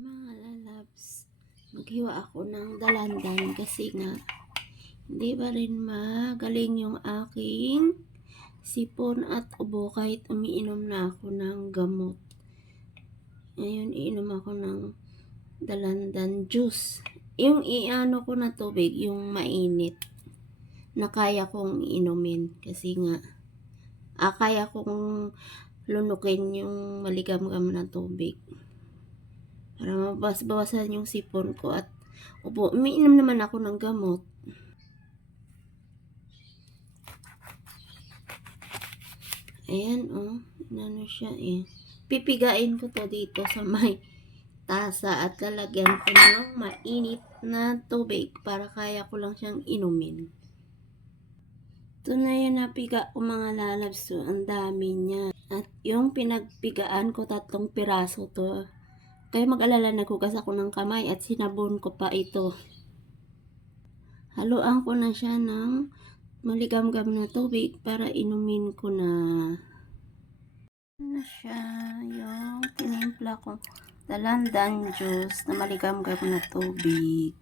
Mga lalabs, maghiwa ako ng dalandan kasi nga hindi pa rin magaling yung aking sipon at ubo kahit umiinom na ako ng gamot. Ngayon iinom ako ng dalandan juice. Yung iano ko na tubig, yung mainit na kaya kong inumin kasi nga kaya kong lunukin yung maligam-gam na tubig. Para mabawas-bawasan yung sipon ko at ubo. Umiinom naman ako ng gamot. Ayan, oh. Ano siya eh. Pipigain ko to dito sa may tasa at lalagyan ko ng mainit na tubig para kaya ko lang siyang inumin. Ito na yung napiga ko mga lalabs. So, ang dami niya. At yung pinagpigaan ko 3 piraso to. Kaya mag-alala, naghugas ako ng kamay at sinabon ko pa ito. Haluan ko na siya ng maligam-gam na tubig para inumin ko na. Ano siya, yung tinimpla ko dalandan juice na maligam-gam na tubig.